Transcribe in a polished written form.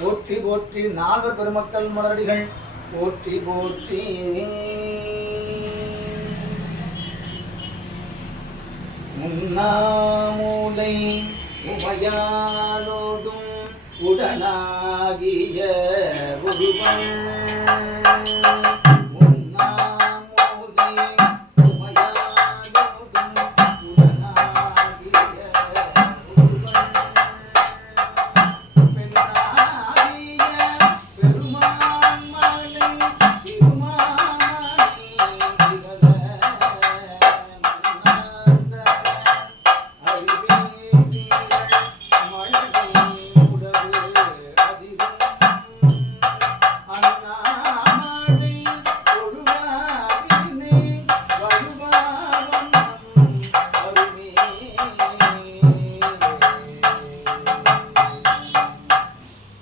போற்றி போற்றி நால்வர் பெருமக்கள் மலரடிகள் போற்றி போற்றி. முன்னாமூலை உமையாலோடும் உடனாகிய ஒருவன்